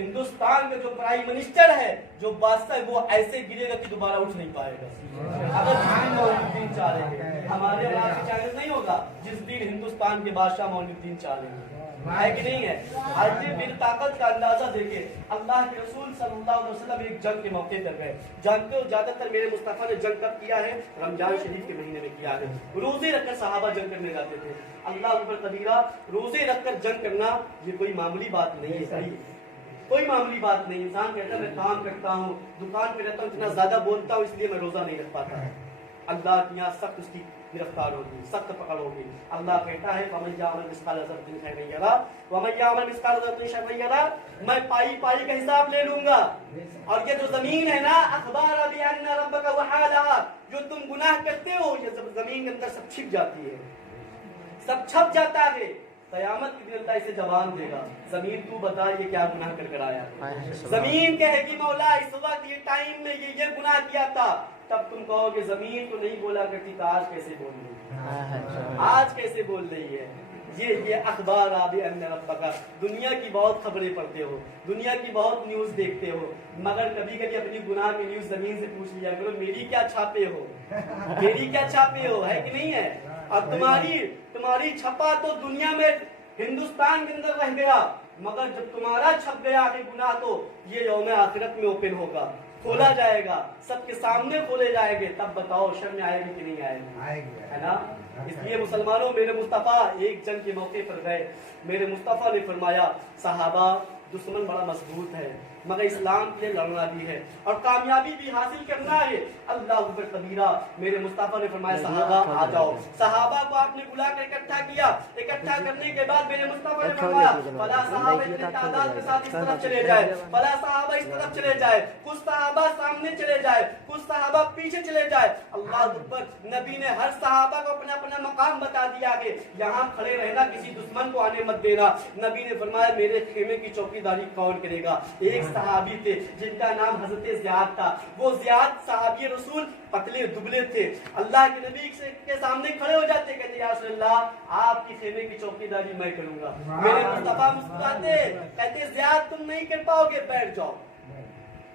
ہندوستان کا جو prime minister ہے، جو بادشاہ ہے، وہ ایسے گرے گا کہ دوبارہ اٹھ نہیں پائے گا اگر معین الدین چاہ رہے ہیں۔ ہمارے آپ کے چینل نہیں ہوگا جس دن ہندوستان کے بادشاہ معین الدین چاہ رہے ہیں، ہے کہ نہیں ہے؟ آج میری طاقت کا اندازہ دیکھیں، اللہ کے رسول صلی اللہ علیہ وسلم ایک جنگ کے موقع پر گئے، جانتے ہو زیادہ تر میرے مصطفیٰ نے جنگ کب کیا ہے؟ رمضان شریف کے مہینے میں کیا ہے۔ روزے رکھ کر صحابہ جنگ کرنے جاتے تھے۔ اللہ اکبر کبیرہ، روزے رکھ کر جنگ کرنا یہ کوئی معمولی بات نہیں ہے، کوئی معمولی بات نہیں۔ انسان کہتا ہے میں کام کرتا ہوں، دکان پہ رہتا ہوں، اتنا زیادہ بولتا ہوں اس لیے میں روزہ نہیں رکھ پاتا ہے۔ اللہ کی یہاں سخت اس کی گرفتار ہوگی، سخت پکڑ ہوگی۔ اللہ کہتا ہے فَمَن يَعْمَلْ مِثْقَالَ ذَرَّةٍ خَيْرًا يَرَهُ وَمَن يَعْمَلْ مِثْقَالَ ذَرَّةٍ شَرًّا يَرَهُ۔ میں پائی پائی کا حساب لے لوں گا۔ اور یہ جو زمین ہے نا، اخبار بِأَنَّ رَبَّكَ وَحَالَهَا، جو تم گناہ کرتے ہو یہ زمین کے اندر سب چھپ جاتی ہے، سب چھپ جاتا ہے۔ قیامت کے دن اللہ اسے جواب دے گا، زمین تو بتا یہ کیا گناہ کر کر آیا ہے۔ زمین کہے گی مولا اس وقت یہ ٹائم میں یہ گناہ کیا تھا، تب تم کہو گے زمین تو نہیں بولا کرتی تو آج کیسے بول رہی ہے، آج کیسے بول رہی ہے۔ یہ اخبار آبی ان ربک، دنیا کی بہت خبریں پڑھتے ہو، دنیا کی بہت نیوز دیکھتے ہو، مگر کبھی کبھی اپنی گناہ کی نیوز زمین سے پوچھ لیا کرو میری کیا چھاپے ہو، میری کیا چھاپے ہو، ہے کہ نہیں ہے؟ اور تمہاری چھپا تو دنیا میں ہندوستان کے اندر رہ گیا، مگر جب تمہارا چھپ گیا کہ گناہ تو یہ یوم آخرت میں اوپن ہوگا، کھولا جائے گا، سب کے سامنے کھولے جائیں گے، تب بتاؤ شرم آئے گی کہ نہیں آئے گی، ہے نا؟ اس لیے مسلمانوں، میرے مصطفیٰ ایک جنگ کے موقع پر گئے، میرے مصطفیٰ نے فرمایا صحابہ دشمن بڑا مضبوط ہے مگر اسلام کے لیے لڑنا بھی ہے اور کامیابی بھی حاصل کرنا ہے۔ اللہ اکبر کبیرہ، میرے مصطفیٰ نے فرمایا صحابہ آ جاؤ۔ صحابہ کو آپ نے بلا کر اکٹھا کیا، اکٹھا کرنے کے بعد میرے مصطفیٰ نے فرمایا فلاں صحابہ اتنے تعداد کے ساتھ اس طرف چلے جائے، فلاں صحابہ اس طرف چلے جائے، کچھ صحابہ سامنے چلے جائے، کچھ صحابہ پیچھے چلے جائے۔ اللہ اکبر، نبی نے ہر صحابہ کو اپنا اپنا مقام بتا دیا کہ یہاں کھڑے رہنا، کسی دشمن کو آنے مت دینا۔ نبی نے فرمایا میرے خیمے کی چوکیداری کون کرے گا؟ ایک صحابی تھے جن کا نام حضرت زیاد تھا، وہ زیاد صحابی رسول پتلے دبلے تھے، اللہ کے نبی کے سامنے کھڑے ہو جاتے، کہتے یا رسول اللہ آپ کی خیمے کی چوکیداری میں کروں گا۔ میرے مصطفیٰ مسکراتے کہتے زیاد تم نہیں کر پاؤ گے، بیٹھ جاؤ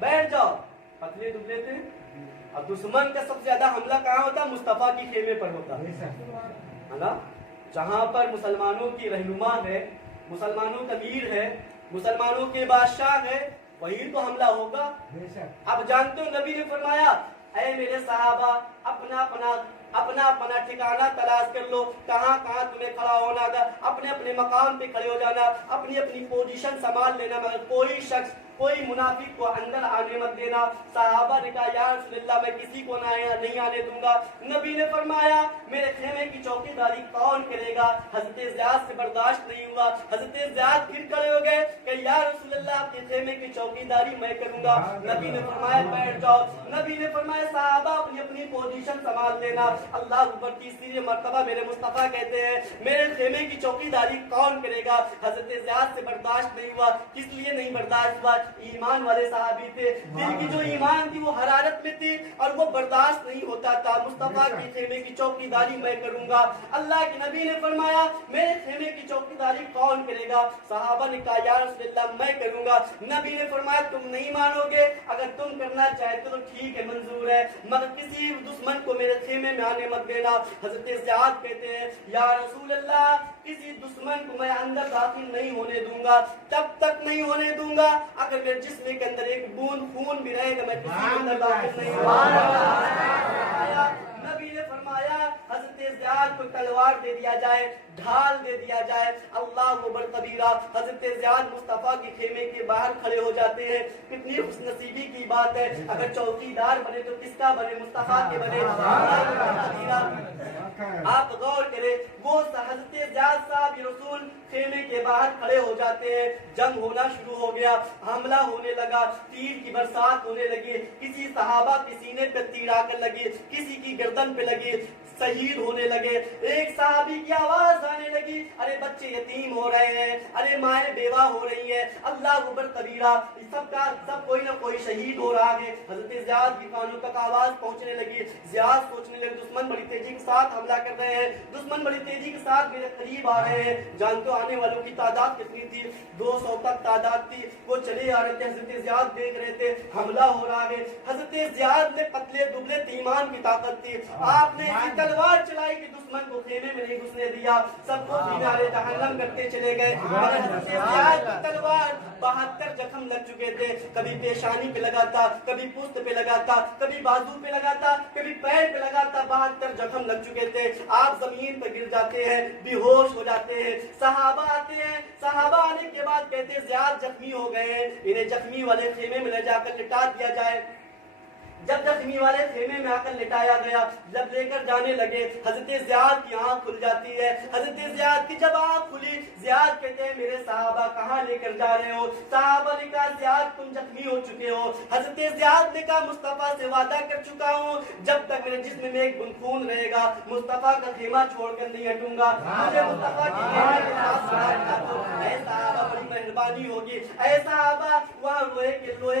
بیٹھ جاؤ۔ پتلے دبلے تھے اور دشمن کا سب سے زیادہ حملہ کہاں ہوتا؟ مصطفیٰ کی خیمے پر ہوتا ہے نا، جہاں پر مسلمانوں کی رہنما ہے، مسلمانوں کا امیر ہے، مسلمانوں کے بادشاہ ہے، وہی تو حملہ ہوگا۔ اب جانتے ہو نبی نے فرمایا اے میرے صحابہ اپنا اپنا ٹھکانہ تلاش کر لو، کہاں کہاں تمہیں کھڑا ہونا تھا، اپنے اپنے مقام پہ کھڑے ہو جانا، اپنی اپنی پوزیشن سنبھال لینا، مگر کوئی شخص کوئی منافق کو اندر آنے مت دینا۔ صحابہ نے کہا یا رسول اللہ میں کسی کو نہیں آنے دوں گا۔ نبی نے فرمایا میرے خیمے کی چوکیداری کون کرے گا؟ حضرت زیاد سے برداشت نہیں ہوا، حضرت زیاد پھر کھڑے ہو گئے کہ یا رسول اللہ آپ کے خیمے کی چوکیداری میں کروں گا۔ نبی نے فرمایا بیٹھ جاؤ۔ نبی نے فرمایا صحابہ اپنی اپنی پوزیشن سنبھال لینا۔ اللہ اکبر، تیسری مرتبہ میرے مصطفیٰ کہتے ہیں میرے خیمے کی چوکیداری کون کرے گا؟ حضرت زیاد سے برداشت نہیں ہوا۔ کس لیے نہیں برداشت ہوا؟ ایمان والے صحابی تھے، دل کی جو ایمان تھی وہ حرارت میں تھی اور وہ برداشت نہیں ہوتا تھا۔ مصطفیٰ کے خیمے کی چوکیداری میں کروں گا۔ اللہ کے نبی نے فرمایا میرے خیمے کی چوکیداری کون کرے گا؟ صحابہ نے کہا یا رسول اللہ میں کروں گا۔ نبی نے فرمایا تم نہیں مانو گے، اگر تم کرنا چاہتے تو ٹھیک ہے منظور ہے، مگر کسی دشمن کو میرے خیمے میں آنے مت دینا۔ حضرت زیاد کہتے ہیں یا رسول اللہ کسی دشمن کو میں اندر داخل نہیں ہونے دوں گا، تب تک نہیں ہونے دوں گا اگر میرے جسم کے اندر ایک بوند خون بھی رہے گا میں کسی کے اندر داخل نہیں ہوں۔ نبی نے فرمایا حضرت زیاد کو تلوار دے دیا جائے، ڈھال دے دیا جائے۔ اللہ اکبر کبیرہ، حضرت زیاد مصطفیٰ کے خیمے کے باہر کھڑے ہو جاتے ہیں۔ کتنی خوش نصیبی کی بات ہے، اگر چوکیدار بنے تو کس کا بنے؟ مصطفیٰ کے بنے۔ آپ غور کریں، وہ حضرت زیاد صاحب رسول خیمے کے باہر کھڑے ہو جاتے ہیں، جنگ ہونا شروع ہو گیا، حملہ ہونے لگا، تیر کی برسات ہونے لگی، کسی صحابہ کے سینے پہ تیر آ کر لگی، کسی کی گردن پہ لگی، लगी, शहीद होने लगे। एक साहबी की आवाज आने लगी, अरे बच्चे यतीम हो रहे हैं, अरे माएँ बेवा हो रही है, अल्लाह अकबर कबीरा, सब कोई ना कोई शहीद हो रहा है। हजरत ज़ियाद की कानों तक आवाज पहुंचने लगी। ज़ियाद सोचने लगे दुश्मन बड़ी तेजी के साथ हमला कर रहे हैं, दुश्मन बड़ी तेजी के साथ मेरे करीब आ रहे हैं। जानते हो आने वालों की तादाद कितनी थी? 200 तक तादाद थी। वो चले आ रहे थे, हजरत ज़ियाद देख रहे थे हमला हो रहा है। हजरत ज़ियाद ने पतले दुबले ईमान की ताकत थी, आपने ऐसी तलवार चलाई कि दुश्मन को खेमे में नहीं घुसने दिया, सबको किनारे जहन्नम करते चले गए। मगर हजरत ज़ियाद की तलवार 72 जख्म लग चुके थे, कभी पेशानी पे लगा था, कभी पुस्त पे लगा था, कभी बाजू पे लगा था, कभी पैर पे लगा था, 72 जख्म लग चुके थे। आप जमीन पर गिर जाते हैं, बेहोश हो जाते हैं। सहाबा आते हैं, सहाबा आने के बाद कहते हैं ज़ियाद जख्मी हो गए हैं, इन्हें जख्मी वाले खेमे में ले जाकर लिटा दिया जाए। जब जख्मी वाले खेमे में आकर लिटाया गया, जब लेकर जाने लगे, हजरत ज़ियाद की आंख खुल जाती है। हजरत ज़ियाद की जब आंख खुली, ज़ियाद कहते हैं मेरे साहबा कहाँ लेकर जा रहे हो? साहबा ने कहा ज़ियाद तुम जख्मी हो चुके हो। हजरत ज़ियाद ने कहा मुस्तफा से वादा कर चुका हूँ, जब तक मेरे जिस्म में एक बूंद खून रहेगा मुस्तफा का खेमा छोड़कर नहीं हटूंगा। मुझे मुस्तफा की खेमे के साथ सहारा दो, ऐ साहबा बड़ी मेहरबानी होगी, ऐ साहबा वहाँ लोहे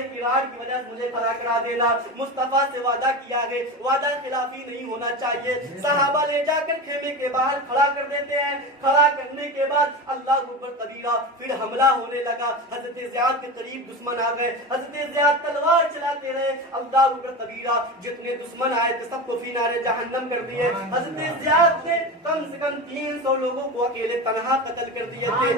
की राड की वजह से मुझे खड़ा करा देना। मुस्तफा से वादा किया है, वादा खिलाफी नहीं होना चाहिए। सहाबा ले जाकर खेमे के बाहर खड़ा कर देते हैं। खड़ा करने के बाद अल्लाह अकबर कबीरा, फिर हमला होने लगा। हजरत ज़ियाद के करीब दुश्मन आ गए, हजरत ज़ियाद तलवार चलाते रहे। अल्लाह अकबर कबीरा, जितने दुश्मन आए थे सबको फिनारे जहन्नम कर दिए। हजरत ज़ियाद ने कम से कम 300 लोगों को अकेले तनहा कत्ल कर दिए थे।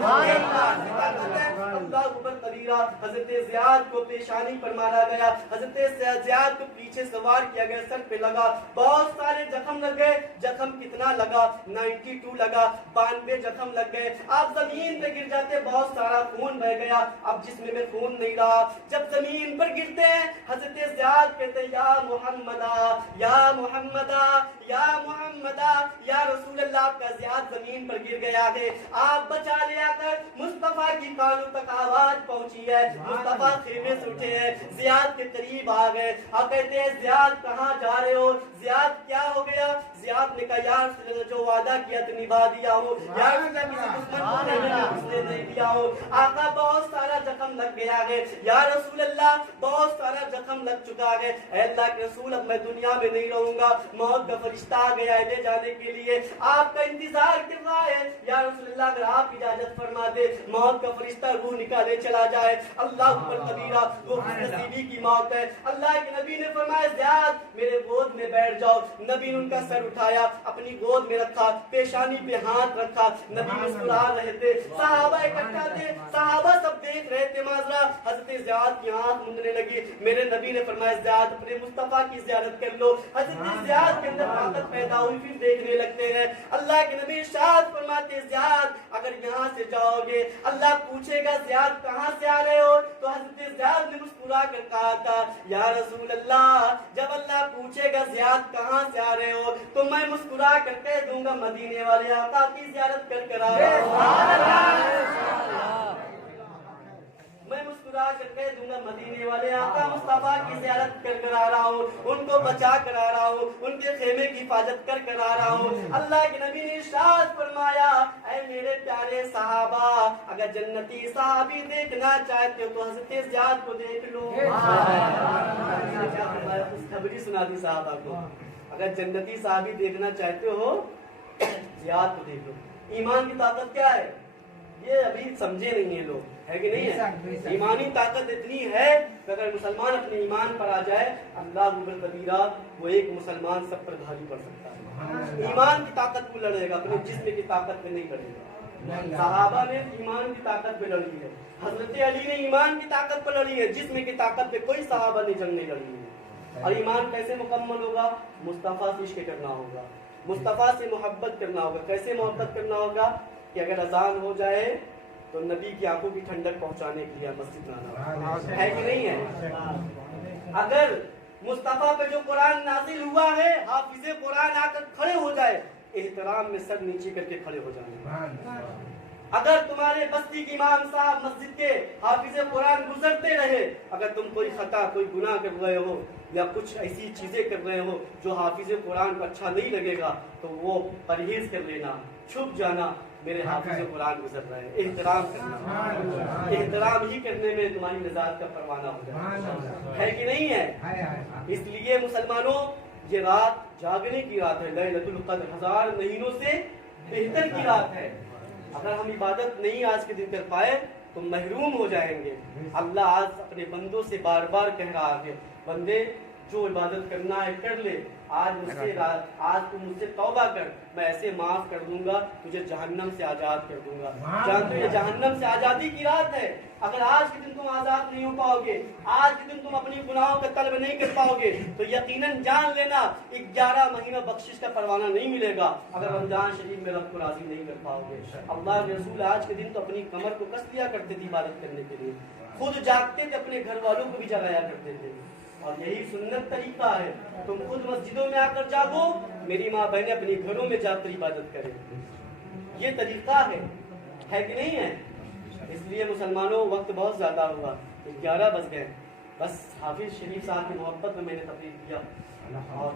अल्लाह अकबर कबीरा, हजरत ज़ियाद को पेशानी पर मारा गया, हजरत ज़ियाद को पीछे सवार किया गया, सर पे लगा, बहुत सारे जख्म लग गए। जख्म कितना लगा? 92 लगा, 92 जख्म लग गए। आप जमीन पे गिर जाते, बहुत सारा खून बह गया, अब जिस्म में खून नहीं रहा। जब जमीन पर गिरते हैं, हजरत ज़ियाद कहते हैं या मुहम्मदा, या मुहम्मदा, या मुहम्मदा, या रसूल अल्लाह। आपका ज़ियाद जमीन पर गिर गया है, आप बचा ले आकर। मुस्तफा की कानों तक आवाज पहुंची है, मुस्तफा खेमे से उठे हैं, ज़ियाद के करीब आ गए। आप कहते हैं ज़ियाद कहाँ जा रहे हो? ज़ियाद क्या हो गया? ज़ियाद ने कहा यार जो वादा किया तो निभा दिया हूँ, यार किसी दुश्मन को खेमे में घुसने नहीं दिया हूँ। आका बहुत सारा जख्म लग गया है, या रसूल अल्लाह बहुत सारा जख्म लग चुका है। अल्लाह के रसूल अब मैं दुनिया में नहीं रहूंगा, मौत का फरिश्ता आ गया है ले जाने के लिए, आपका इंतजार कर रहा है। या रसूल अल्लाह अगर आप इजाजत फरमा दे, मौत का फरिश्ता रूह निकाले चला जाए। अल्लाह अकबर कबीरा, वो खुशनसीबी की मौत है। अल्लाह के नबी ने फरमाया ज़ियाद मेरे गोद में बैठ जाओ। नबी ने उनका सर उठाया, अपनी गोद में रखा, पेशानी पे हाथ रखा। नबी मुस्कुरा रहे थे, सहाबा इकट्ठा थे, सहाबा सब देख रहे थे। माजरा हजरत ज़ियाद की आंख मुंदने लगी। मेरे नबी ने फरमाया ज़ियाद अपने मुस्तफा की ज़ियारत कर लो। हजरत ज़ियाद के अंदर ताकत पैदा हुई, फिर देखने लगते हैं। अल्लाह के नबी इरशाद फरमाते ज़ियाद अगर यहाँ से जाओगे, अल्लाह पूछेगा ज़ियाद कहाँ से आ रहे हो? तो हजरत ज़ियाद ने मुस्कुरा कर कहा था या रसूल अल्लाह जब अल्लाह पूछेगा ज़ियाद कहाँ से आ रहे हो, तो मैं मुस्कुरा कर कह दूंगा मदीने वाले आका की ज़ियारत कर आ रहा हूं। मैं मुस्कुरा कर कह दूंगा मदीने वाले आका मुस्तफा की ज़ियारत कर आ रहा हूँ, उनको बचा कर आ रहा हूँ, उनके खेमे की हिफाजत कर आ रहा हूँ। अल्लाह के नबी ने इरशाद फरमाया ऐ मेरे प्यारे सहाबा, अगर जन्नती सहाबी देखना चाहते हो तो हज़रत ज़ियाद को देख लो। खुशखबरी सुना दी सहाबा को, अगर जन्नती सहाबी देखना चाहते हो ज़ियाद को देख लो। ईमान की ताकत क्या है ये अभी समझे नहीं है लोग, है कि नहीं है? ईमानी ताकत इतनी है कि अगर मुसलमान अपने ईमान पर आ जाए, अल्लाह कबीरा वो एक मुसलमान सब पर भारी पड़ सकता है। ईमान की ताकत को लड़ेगा, अपने जिस्म की ताकत पे नहीं लड़ेगा। सहाबा ने ईमान की ताकत पे लड़ी है, हजरत अली ने ईमान की ताकत पे लड़ी है, जिस्म की ताकत पे कोई सहाबा ने जंग नहीं लड़ी है। और ईमान कैसे मुकम्मल होगा? मुस्तफा से इश्क करना होगा, मुस्तफा से मोहब्बत करना होगा। कैसे मोहब्बत करना होगा कि अगर अजान हो जाए तो नबी की आंखों की ठंडक पहुंचाने के लिए मस्जिद में आना, है कि नहीं है? अगर मुस्तफा पे जो कुरान नाजिल हुआ है, हाफिज़े कुरान आकर खड़े हो जाए, एहतराम में सर नीचे करके खड़े हो जाए। अगर तुम्हारे बस्ती के इमाम साहब मस्जिद के हाफिज कुरान गुजरते रहे, अगर तुम कोई खता कोई गुनाह कर रहे हो या कुछ ऐसी चीजें कर रहे हो जो हाफिज कुरान को अच्छा नहीं लगेगा, तो वो परहेज कर लेना, छुप जाना, मेरे हाफिज कुरान गुजर रहे हैं, एहतराम करना। एहतराम ही करने में तुम्हारी निजात का परवाना हो जाए, है कि नहीं है? इसलिए मुसलमानों, ये रात जागने की रात है, लैलतुल क़द्र 1000 महीनों से बेहतर की रात है। अगर हम इबादत नहीं आज के दिन कर पाए तो महरूम हो जाएंगे। अल्लाह आज अपने बंदों से बार बार कह रहा है, बंदे जो इबादत करना है कर ले, आज तू मुझसे तौबा कर, मैं ऐसे माफ कर दूंगा, तुझे जहन्नम से आजाद कर दूंगा। जानते हो ये जहन्नम से आजादी की रात है। अगर आज के दिन तुम आजाद नहीं हो पाओगे, आज के दिन तुम अपनी गुनाहों का तलब नहीं कर पाओगे, तो यकीनन जान लेना 11 महीना बख्शिश का परवाना नहीं मिलेगा अगर रमजान शरीफ में रब को राजी नहीं कर पाओगे। अल्लाह के रसूल आज के दिन तो अपनी कमर को कस लिया करते थे इबादत करने के लिए, खुद जागते थे, अपने घर वालों को भी जगाया करते थे, और यही सुन्नत तरीका है। तुम खुद मस्जिदों में आकर जागो, मेरी माँ बहनें अपने घरों में जाकर इबादत करें, ये तरीका है कि नहीं है? इसलिए मुसलमानों, वक्त बहुत ज़्यादा हुआ, 11 बज गए, बस हाफिज शरीफ साहब की मोहब्बत में मैंने तकरीर किया, और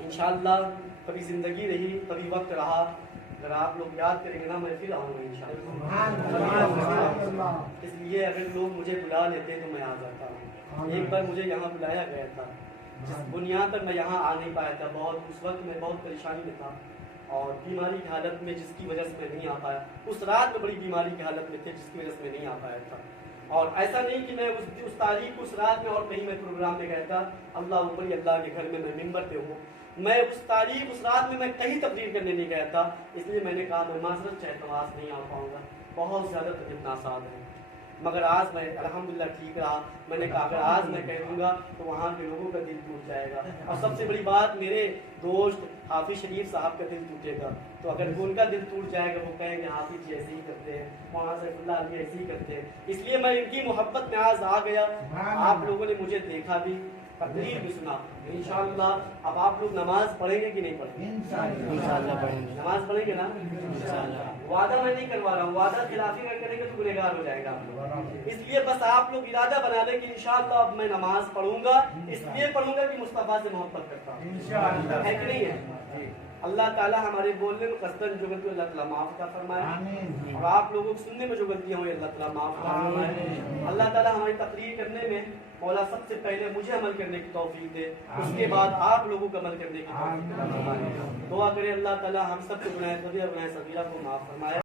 इंशाअल्लाह कभी ज़िंदगी रही, कभी वक्त रहा, अगर आप लोग याद करेंगे ना, मैं फिर आऊँगा इंशाअल्लाह। इसलिए अगर लोग मुझे बुला लेते तो मैं आ जाता हूँ। एक बार मुझे यहाँ बुलाया गया था, जिस बुनियाद पर मैं यहाँ आ नहीं पाया था, उस वक्त मैं बहुत परेशानी में था और बीमारी की हालत में, जिसकी वजह से मैं नहीं आ पाया। उस रात में बड़ी बीमारी की हालत में थे, जिसकी वजह से मैं नहीं आ पाया था। और ऐसा नहीं कि मैं उस तारीख उस रात में और कहीं मैं प्रोग्राम में गया था, अल्लाह ऊपर अल्लाह के घर में मैं मिंबर पे हूँ, मैं उस तारीख उस रात में मैं कहीं तकरीर करने नहीं गया था। इसलिए मैंने कहा मैं माजरत चाहता हूँ, आज नहीं आ पाऊँगा, बहुत ज़्यादा तबीयत नासाज है। मगर आज मैं अल्हम्दुलिल्लाह ठीक रहा। मैंने कहा अगर आज मैं कह दूंगा तो वहाँ के लोगों का दिल टूट जाएगा, और सबसे बड़ी बात, मेरे दोस्त हाफिज शरीफ साहब का दिल टूटेगा। तो अगर उनका दिल टूट जाएगा, वो कहेंगे हाफिज जी ऐसे ही करते हैं, वहाँ से अल्लाह भी ऐसे ही करते हैं। इसलिए मैं इनकी मोहब्बत में आज आ गया। आप लोगों ने मुझे देखा भी, तकरीर भी सुना। इंशाअल्लाह अब आप लोग नमाज पढ़ेंगे कि नहीं पढ़ेंगे? इंशाअल्लाह पढ़ेंगे। नमाज पढ़ेंगे ना? इंशाअल्लाह। वादा मैं नहीं करवा रहा हूँ, वादा खिलाफी में करेंगे तो गुनहगार हो जाएगा आप लोग। इसलिए बस आप लोग इरादा बना लें कि इंशाअल्लाह अब मैं नमाज पढ़ूंगा, इसलिए पढ़ूंगा कि मुस्तफा से मोहब्बत करता हूँ, इंशाअल्लाह, है कि नहीं है? अल्लाह ताला हमारे बोलने में कसरत जो गलती अल्लाह ताला माफ का फरमाए, और आप लोगों को सुनने में जो गलतियां हुई अल्लाह ताला माफ का फरमाए। अल्लाह ताला हमारी तकरीर करने में मौला सबसे पहले मुझे अमल करने की तौफीक दे, उसके बाद आप लोगों को अमल करने की तौफीक दे। दुआ करें अल्लाह ताला हम सबको गुनाह कबीरा गुनाह सगीरा को माफ फरमाए।